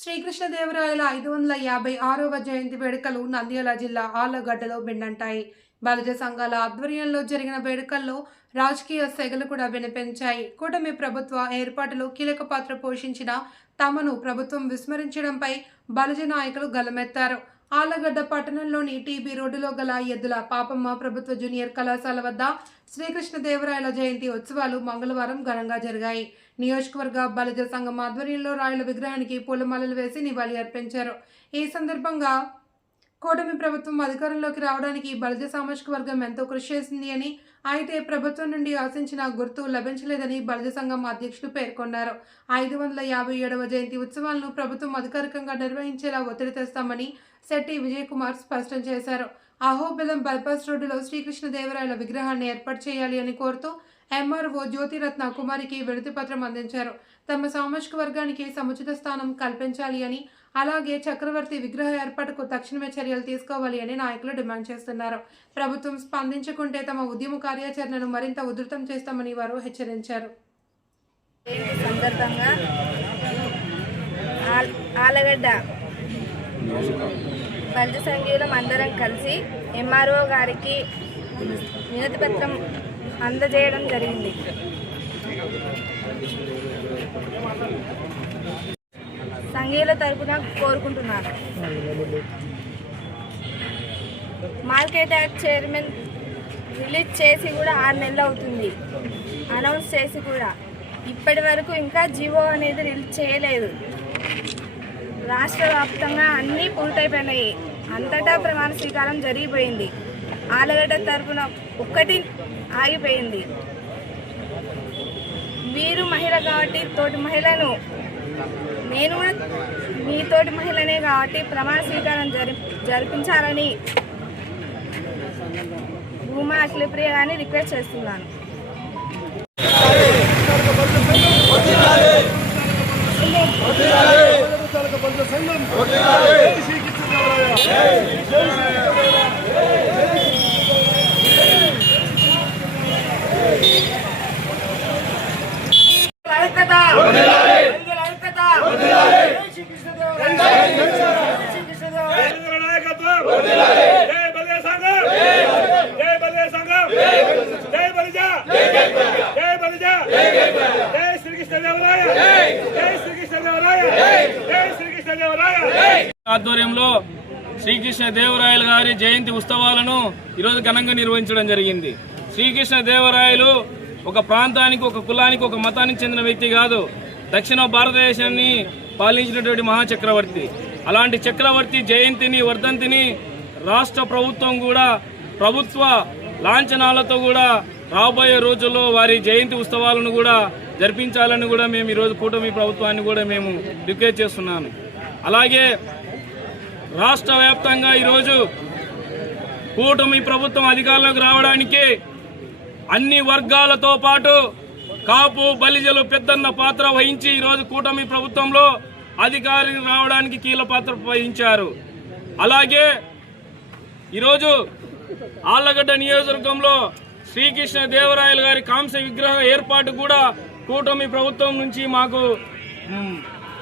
శ్రీకృష్ణదేవరాయల ఐదు వందల యాభై ఆరవ జయంతి వేడుకలు నంద్యాల జిల్లా ఆలగడ్డలో బిండంటాయి బలిజ సంఘాల ఆధ్వర్యంలో జరిగిన వేడుకల్లో రాజకీయ సెగలు కూడా వినిపించాయి. కూటమి ప్రభుత్వ ఏర్పాటులో కీలక పాత్ర పోషించిన తమను ప్రభుత్వం విస్మరించడంపై బలిజ నాయకులు గలమెత్తారు. ఆళ్ళగడ్డ పట్టణంలోని టీబీ రోడ్డులో గల ఎద్దుల పాపమ్మ ప్రభుత్వ జూనియర్ కళాశాల వద్ద శ్రీకృష్ణదేవరాయల జయంతి ఉత్సవాలు మంగళవారం ఘనంగా జరిగాయి. నియోజకవర్గ బలిజ సంఘం ఆధ్వర్యంలో రాయల విగ్రహానికి పూలమాలలు వేసి నివాళి అర్పించారు. ఈ సందర్భంగా కూటమి ప్రభుత్వం అధికారంలోకి రావడానికి బలిజ సామాజిక వర్గం ఎంతో కృషి చేసింది అని అయితే ప్రభుత్వం నుండి ఆశించిన గుర్తు లభించలేదని బలజ సంఘం అధ్యక్షుడు పేర్కొన్నారు. ఐదు వందల యాభై ఏడవ జయంతి ఉత్సవాలను ప్రభుత్వం అధికారికంగా నిర్వహించేలా ఒత్తిడి తెస్తామని శెట్టి విజయ్ కుమార్ స్పష్టం చేశారు. అహోబిలం బైపాస్ రోడ్డులో శ్రీకృష్ణదేవరాయల విగ్రహాన్ని ఏర్పాటు చేయాలి అని కోరుతూ ఎంఆర్ఓ జ్యోతిరత్న కుమారికి వినతి పత్రం అందించారు. తమ సామాజిక వర్గానికి సముచిత స్థానం కల్పించాలి అని అలాగే చక్రవర్తి విగ్రహ ఏర్పాటుకు తక్షణమే చర్యలు తీసుకోవాలి అని నాయకులు డిమాండ్ చేస్తున్నారు. ప్రభుత్వం స్పందించకుంటే తమ ఉద్యమ కార్యాచరణను మరింత ఉధృతం చేస్తామని వారు హెచ్చరించారు. సందర్భంగా ఆల్- ఆలగడ్డ పంచ సంఘీయులం అందరం కలిసి ఎంఆర్ఓ గారికి వినతి పత్రం అందజేయడం జరిగింది. సంఘీయుల తరపున కోరుకుంటున్నాను. మార్కెట్ యాక్ట్ చైర్మన్ రిలీజ్ చేసి కూడా ఆరు నెలలు అవుతుంది. అనౌన్స్ చేసి కూడా. ఇప్పటి వరకు ఇంకా జీవో అనేది రిలీజ్ చేయలేదు. రాష్ట్ర వ్యాప్తంగా అన్నీ పూర్తయిపోయినాయి. అంతటా ప్రమాణ స్వీకారం జరిగిపోయింది. ఆలగడ్డ తరపున ఒక్కటి ఆగిపోయింది. మీరు మహిళ కాబట్టి తోటి మహిళను నేను మీతోటి మీ తోటి మహిళనే కాబట్టి ప్రమాణ స్వీకారం జరి జరిపించాలని భూమా అఖిలప్రియ గారిని రిక్వెస్ట్ చేస్తున్నాను. కేంద్ర ఆధ్వర్యంలో శ్రీకృష్ణ దేవరాయలు గారి జయంతి ఉత్సవాలను ఈరోజు ఘనంగా నిర్వహించడం జరిగింది. శ్రీకృష్ణ దేవరాయలు ఒక ప్రాంతానికి ఒక కులానికి ఒక మతానికి చెందిన వ్యక్తి కాదు. దక్షిణ భారతదేశాన్ని పాలించినటువంటి మహాచక్రవర్తి. అలాంటి చక్రవర్తి జయంతిని వర్ధంతిని రాష్ట్ర ప్రభుత్వం కూడా ప్రభుత్వ లాంఛనాలతో కూడా రాబోయే రోజుల్లో వారి జయంతి ఉత్సవాలను కూడా జరిపించాలని కూడా మేము ఈరోజు కూటమి ప్రభుత్వాన్ని కూడా మేము రిక్వెస్ట్ చేస్తున్నాను. అలాగే రాష్ట్ర వ్యాప్తంగా ఈరోజు కూటమి ప్రభుత్వం అధికారంలోకి రావడానికి అన్ని వర్గాలతో పాటు కాపు బలిజలు పెద్దన్న పాత్ర వహించి ఈరోజు కూటమి ప్రభుత్వంలో అధికారి రావడానికి కీలక పాత్ర వహించారు. అలాగే ఈరోజు ఆళ్ళగడ్డ నియోజకవర్గంలో శ్రీకృష్ణ దేవరాయలు గారి కాంస్య విగ్రహ ఏర్పాటు కూడా కూటమి ప్రభుత్వం నుంచి మాకు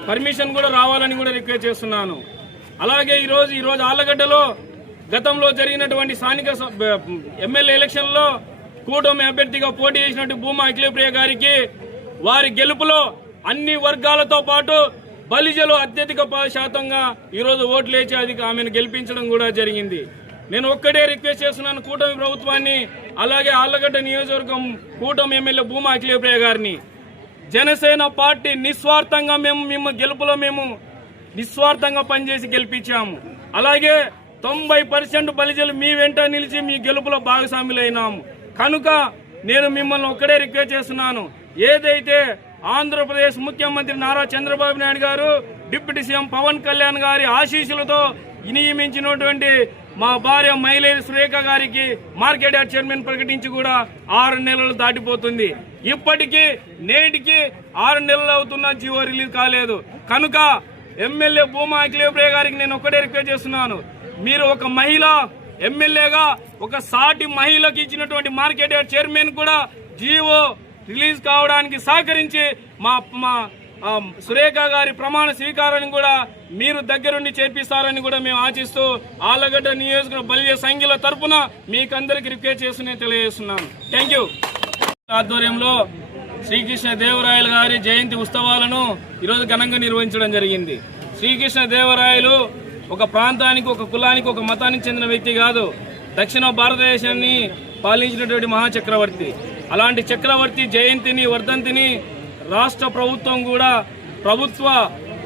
పర్మిషన్ కూడా రావాలని కూడా రిక్వెస్ట్ చేస్తున్నాను. అలాగే ఈరోజు ఈరోజు ఆళ్ళగడ్డలో గతంలో జరిగినటువంటి స్థానిక ఎమ్మెల్యే ఎలక్షన్లో కూటమి అభ్యర్థిగా పోటీ చేసినట్టు భూమా అఖిలప్రియ గారికి వారి గెలుపులో అన్ని వర్గాలతో పాటు బలిజలు అత్యధిక శాతంగా ఈరోజు ఓట్లు వేసి అది ఆమెను గెలిపించడం కూడా జరిగింది. నేను ఒక్కటే రిక్వెస్ట్ చేస్తున్నాను కూటమి ప్రభుత్వాన్ని అలాగే ఆళ్ళగడ్డ నియోజకవర్గం కూటమి ఎమ్మెల్యే భూమా అఖిలప్రియ గారిని. జనసేన పార్టీ నిస్వార్థంగా మేము మేము గెలుపులో మేము నిస్వార్థంగా పనిచేసి గెలిపించాము. అలాగే తొంభై పర్సెంట్ బలిజలు మీ వెంట నిలిచి మీ గెలుపులో భాగస్వాములైనాము. కనుక నేను మిమ్మల్ని ఒక్కడే రిక్వెస్ట్ చేస్తున్నాను. ఏదైతే ఆంధ్రప్రదేశ్ ముఖ్యమంత్రి నారా చంద్రబాబు నాయుడు గారు డిప్యూటీ సీఎం పవన్ కళ్యాణ్ గారి ఆశీస్సులతో నియమించినటువంటి మా భార్య మైలేరి సురేఖ గారికి మార్కెట్ యార్డ్ చైర్మన్ ప్రకటించి కూడా ఆరు నెలలు దాటిపోతుంది. ఇప్పటికీ నేటికి ఆరు నెలలు అవుతున్న జీవో రిలీజ్ కాలేదు. కనుక ఎమ్మెల్యే భూమా అఖిలేప్రియ గారికి నేను ఒక్కటే రిక్వెస్ట్ చేస్తున్నాను. మీరు ఒక మహిళ ఎమ్మెల్యేగా ఒక సాటి మహిళకి ఇచ్చినటువంటి మార్కెట్ యార్డ్ చైర్మన్ కూడా జీవో రిలీజ్ కావడానికి సహకరించి మా మా సురేఖ గారి ప్రమాణ స్వీకారాన్ని కూడా మీరు దగ్గరుండి చేర్పిస్తారని కూడా మేము ఆశిస్తూ ఆలగడ్డ నియోజకవర్గ బల్య సంఖ్యల తరపున మీకందరికి రిక్వెస్ట్ చేస్తూనే తెలియజేస్తున్నాను. థ్యాంక్ యూ ఆధ్వర్యంలో శ్రీకృష్ణ దేవరాయల గారి జయంతి ఉత్సవాలను ఈరోజు ఘనంగా నిర్వహించడం జరిగింది. శ్రీకృష్ణ దేవరాయలు ఒక ప్రాంతానికి ఒక కులానికి ఒక మతానికి చెందిన వ్యక్తి కాదు. దక్షిణ భారతదేశాన్ని పాలించినటువంటి మహాచక్రవర్తి. అలాంటి చక్రవర్తి జయంతిని వర్ధంతిని రాష్ట్ర ప్రభుత్వం కూడా ప్రభుత్వ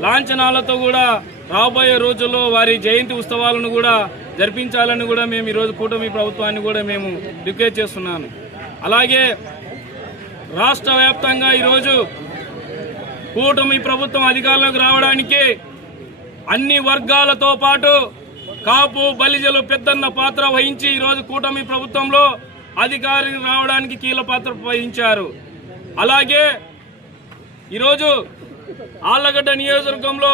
లాంఛనాలతో కూడా రాబోయే రోజుల్లో వారి జయంతి ఉత్సవాలను కూడా జరిపించాలని కూడా మేము ఈరోజు కూటమి ప్రభుత్వాన్ని కూడా మేము రిక్వెస్ట్ చేస్తున్నాను. అలాగే రాష్ట్ర వ్యాప్తంగా ఈరోజు కూటమి ప్రభుత్వం అధికారంలోకి రావడానికి అన్ని వర్గాలతో పాటు కాపు బలిజలు పెద్దన్న పాత్ర వహించి ఈరోజు కూటమి ప్రభుత్వంలో అధికారికి రావడానికి కీలక పాత్ర వహించారు. అలాగే ఈరోజు ఆళ్ళగడ్డ నియోజకవర్గంలో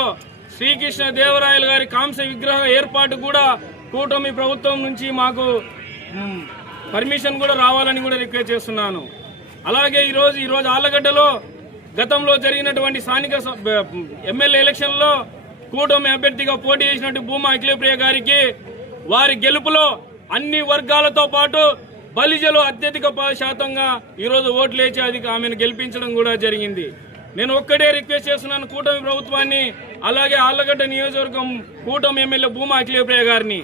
శ్రీకృష్ణ దేవరాయలు గారి కాంస్య విగ్రహ ఏర్పాటు కూడా కూటమి ప్రభుత్వం నుంచి మాకు పర్మిషన్ కూడా రావాలని కూడా రిక్వెస్ట్ చేస్తున్నాను. అలాగే ఈరోజు ఈరోజు ఆళ్ళగడ్డలో గతంలో జరిగినటువంటి స్థానిక ఎమ్మెల్యే ఎలక్షన్లో కూటమి అభ్యర్థిగా పోటీ చేసినటువంటి భూమా అఖిలప్రియ గారికి వారి గెలుపులో అన్ని వర్గాలతో పాటు బలిజలు అత్యధిక శాతంగా ఈరోజు ఓట్లు వేసి అది ఆమెను గెలిపించడం కూడా జరిగింది. నేను ఒక్కటే రిక్వెస్ట్ చేస్తున్నాను కూటమి ప్రభుత్వాన్ని అలాగే ఆళ్ళగడ్డ నియోజకవర్గం కూటమి ఎమ్మెల్యే భూమా అఖిలప్రియ గారిని.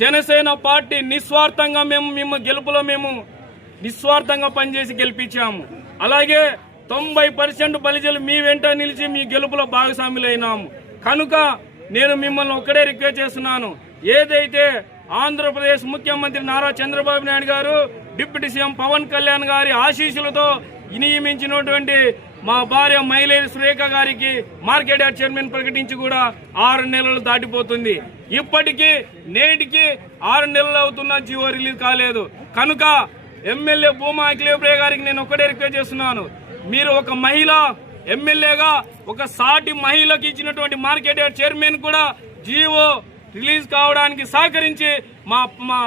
జనసేన పార్టీ నిస్వార్థంగా మేము మేము గెలుపులో మేము నిస్వార్థంగా పనిచేసి గెలిపించాము. అలాగే తొంభై పర్సెంట్ బలిజలు మీ వెంట నిలిచి మీ గెలుపులో భాగస్వాములైనాము. కనుక నేను మిమ్మల్ని ఒక్కడే రిక్వెస్ట్ చేస్తున్నాను. ఏదైతే ఆంధ్రప్రదేశ్ ముఖ్యమంత్రి నారా చంద్రబాబు నాయుడు గారు డిప్యూటీ సీఎం పవన్ కళ్యాణ్ గారి ఆశీస్సులతో నియమించినటువంటి మా భార్య మైలేరి సురేఖ గారికి మార్కెట్ యార్డ్ చైర్మన్ ప్రకటించి కూడా ఆరు నెలలు దాటిపోతుంది. ఇప్పటికీ నేటికి ఆరు నెలలు అవుతున్న జీవో రిలీజ్ కాలేదు. కనుక ఎమ్మెల్యే భూమా అఖిలేప్రియ గారికి నేను ఒక్కటే రిక్వెస్ట్ చేస్తున్నాను. మీరు ఒక మహిళ ఎమ్మెల్యేగా ఒక సాటి మహిళకి ఇచ్చినటువంటి మార్కెట్ యార్డ్ చైర్మన్ కూడా జీవో రిలీజ్ కావడానికి సహకరించి మా మా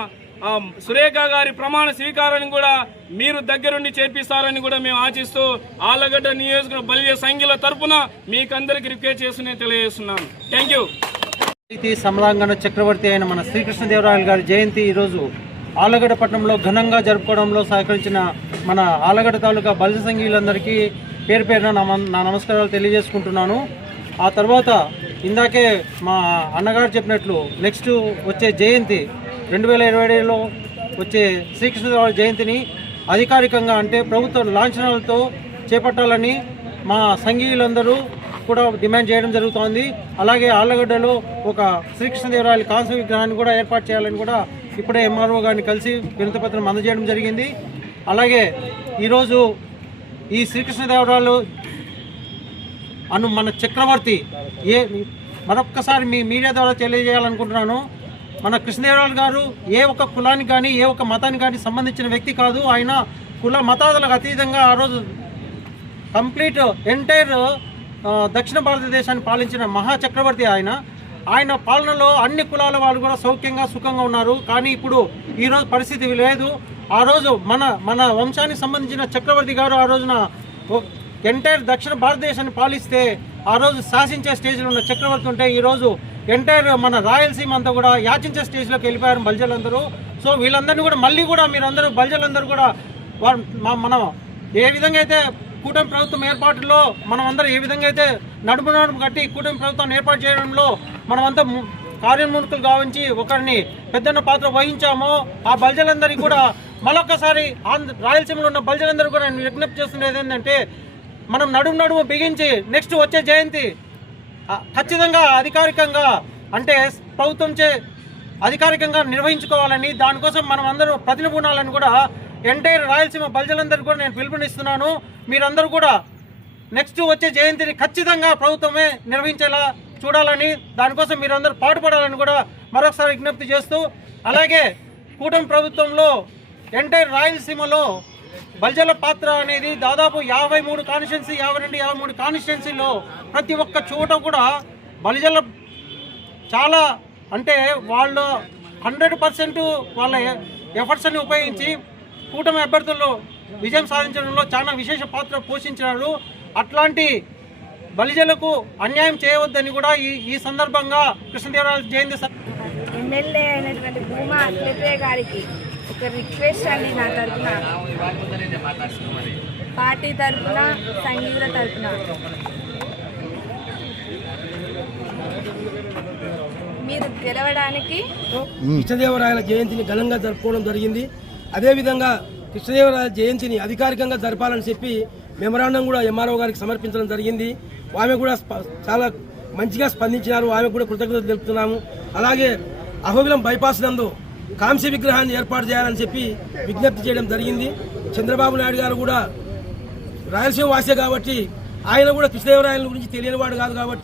సురేఖ గారి ప్రమాణ స్వీకారాన్ని కూడా మీరు దగ్గరుండి చేర్పిస్తారని కూడా మేము ఆశిస్తూ ఆలగడ్డ నియోజక బలియ సంఖ్యల తరపున మీకందరికి రిక్వెస్ట్ చేస్తూనే తెలియజేస్తున్నాను. థ్యాంక్ యూ ఇది చక్రవర్తి అయిన మన శ్రీకృష్ణదేవరాయలు గారి జయంతి ఈరోజు ఆలగడ్డ పట్టణంలో ఘనంగా జరుపుకోవడంలో సహకరించిన మన ఆలగడ్డ తాలూకా బలిజ సంఘీయులందరికీ పేరు పేరున నా నమస్కారాలు తెలియజేసుకుంటున్నాను. ఆ తర్వాత ఇందాకే మా అన్నగారు చెప్పినట్లు నెక్స్ట్ వచ్చే జయంతి రెండు వేల ఇరవై ఏడులో వచ్చే శ్రీకృష్ణదేవరాయల జయంతిని అధికారికంగా అంటే ప్రభుత్వ లాంఛనాలతో చేపట్టాలని మా సంఘీయులందరూ కూడా డిమాండ్ చేయడం జరుగుతోంది. అలాగే ఆళ్ళగడ్డలో ఒక శ్రీకృష్ణదేవరాయల కాంస్య విగ్రహాన్ని కూడా ఏర్పాటు చేయాలని కూడా ఇప్పుడే ఎంఆర్ఓ గారిని కలిసి వినతిపత్రం అందజేయడం జరిగింది. అలాగే ఈరోజు ఈ శ్రీకృష్ణదేవరాయలు అను మన చక్రవర్తి ఏ మరొక్కసారి మీ మీడియా ద్వారా తెలియజేయాలనుకుంటున్నాను. మన కృష్ణదేవరాయలు గారు ఏ ఒక్క కులానికి కానీ ఏ ఒక్క మతానికి కానీ సంబంధించిన వ్యక్తి కాదు. ఆయన కుల మతాదులకు అతీతంగా ఆ రోజు కంప్లీట్ ఎంటైర్ దక్షిణ భారతదేశాన్ని పాలించిన మహా చక్రవర్తి ఆయన. ఆయన పాలనలో అన్ని కులాల వాళ్ళు కూడా సౌఖ్యంగా సుఖంగా ఉన్నారు. కానీ ఇప్పుడు ఈరోజు పరిస్థితి లేదు. ఆ రోజు మన మన వంశానికి సంబంధించిన చక్రవర్తి గారు ఆ రోజున ఎంటైర్ దక్షిణ భారతదేశాన్ని పాలిస్తే ఆ రోజు శాసించే స్టేజ్లో ఉన్న చక్రవర్తి ఉంటే ఈరోజు ఎంటైర్ మన రాయలసీమ అంతా కూడా యాచించే స్టేజ్లోకి వెళ్ళిపోయారు బల్జలందరూ. సో వీళ్ళందరినీ కూడా మళ్ళీ కూడా మీరందరూ బల్జలందరూ కూడా మనం ఏ విధంగా అయితే కూటమి ప్రభుత్వం ఏర్పాటులో మనం అందరం ఏ విధంగా అయితే నడుము నడుము కట్టి కూటమి ప్రభుత్వాన్ని ఏర్పాటు చేయడంలో మనమంతా కార్యమూర్తులు గావించి ఒకరిని పెద్దన్న పాత్ర వహించామో ఆ బల్జలందరికీ కూడా మరొకసారి ఆంధ్ర రాయలసీమలో ఉన్న బల్జలందరూ కూడా నేను విజ్ఞప్తి చేస్తున్నది ఏంటంటే మనం నడుము నడుము బిగించి నెక్స్ట్ వచ్చే జయంతి ఖచ్చితంగా అధికారికంగా అంటే ప్రభుత్వం చే అధికారికంగా నిర్వహించుకోవాలని దానికోసం మనం అందరూ ప్రతినిపుణాలని కూడా ఎంటైర్ రాయలసీమ ప్రజలందరికీ కూడా నేను పిలుపునిస్తున్నాను. మీరందరూ కూడా నెక్స్ట్ వచ్చే జయంతిని ఖచ్చితంగా ప్రభుత్వమే నిర్వహించేలా చూడాలని దానికోసం మీరందరూ పాటుపడాలని కూడా మరొకసారి విజ్ఞప్తి చేస్తూ అలాగే కూటమి ప్రభుత్వంలో ఎంటైర్ రాయలసీమలో బల్జల పాత్ర అనేది దాదాపు యాభై మూడు కాన్స్టిట్యున్సీ యాభై రెండు యాభై మూడు కాన్స్టిట్యున్సీలో ప్రతి ఒక్క చోట కూడా బలిజల చాలా అంటే వాళ్ళు హండ్రెడ్ పర్సెంట్ వాళ్ళ ఎఫర్ట్స్ని ఉపయోగించి కూటమి అభ్యర్థులు విజయం సాధించడంలో చాలా విశేష పాత్ర పోషించినారు. అట్లాంటి బలిజలకు అన్యాయం చేయవద్దని కూడా ఈ ఈ సందర్భంగా కృష్ణదేవరాజు జయంతి సార్ ఎమ్మెల్యే అయినటువంటి భూమా అఖిలప్రియ గారికి ఒక రిక్వెస్ట్ అండి నా తరఫున పార్టీ తరఫున సంగీత తరఫున మీరు గెలవడానికి కృష్ణదేవరాయల జయంతిని ఘనంగా జరుపుకోవడం జరిగింది. అదేవిధంగా కృష్ణదేవరాయల జయంతిని అధికారికంగా జరపాలని చెప్పి మెమరాండం కూడా ఎంఆర్ఓ గారికి సమర్పించడం జరిగింది. ఆమె కూడా స్ప- చాలా మంచిగా స్పందించినారు. ఆమె కూడా కృతజ్ఞతలు తెలుపుతున్నాము. అలాగే అహోబిలం బైపాస్ నందు కాంస్య విగ్రహాన్ని ఏర్పాటు చేయాలని చెప్పి విజ్ఞప్తి చేయడం జరిగింది. చంద్రబాబు నాయుడు గారు కూడా రాయలసీమ వాసే కాబట్టి ఆయన కూడా కృష్ణదేవరాయల గురించి తెలియనివాడు కాదు కాబట్టి